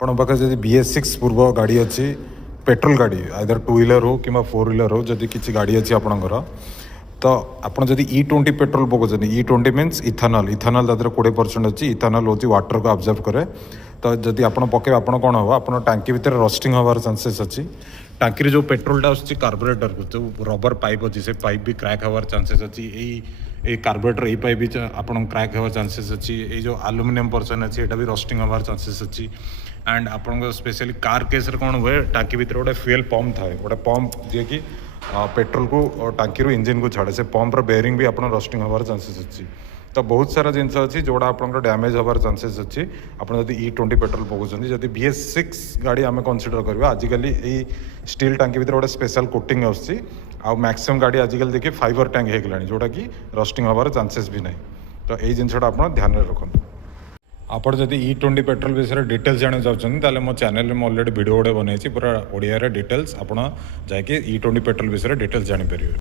आपण पाखे जदि BS6 पूर्व गाड़ी अच्छी पेट्रोल गाड़ी आइदर 2 व्हीलर हो कि 4 व्हीलर हो जदि किसी गाड़ी अच्छी आपणकर तो आप जब E20 पेट्रोल पकाउन E20 मीन्स इथानल इथानल तादर 20% अच्छी इथानल हूँ वाटर को अब्जर्व करे तो जदि आप पके आप कौन हम आप टांकी भितर रस्टिंग हबार चांसेस अच्छी टांकी जो पेट्रोलटा आस कार्बोरेटर को जो रबर पाइप अच्छी से पाइप भी क्रैक हबार चांसेस अच्छी ये कार्बोरेटर ये पाइप भी आप क्रैक हबार चांसेस अच्छी ये जो आलुमिनियम पर्सन अच्छी ये भी रस्टिंग हबार चांसेस अच्छी एंड आप स्पेशली कार केस कौन हुए टांकी भितर गोटे फ्यूएल पंप थाए गोटे पंप जी कि पेट्रोल को टांकी रू इंजिन को छाड़े से पंपर बेरिंग भी आप रस्टिंग हबार चांसेस अच्छी तो बहुत सारा जिनस अच्छी जोड़ा आप डैमेज हबार चांसेस अच्छी आप E20 पेट्रोल पकाउं जब BS6 गाड़ी आम कनसीडर करवा आजिकल ये स्टील टांकी भितर गोटे स्पेशल कोटिंग आसूँ मैक्सिमम गाड़ी आजिकल देखिए फाइबर टैंक होगा जोटा कि रस्टिंग हबार चांसेस भी ना तो यही जिनसा आप ध्यान रखुँ आप जब E20 पेट्रोल विषय डिटेल्स जाना चाहते मो चैनल में ऑलरेडी वीडियो गोटे बनई पूरा ओडिया डिटेल्स आप जाकि E20 पेट्रोल विषय डिटेल्स जानीपर।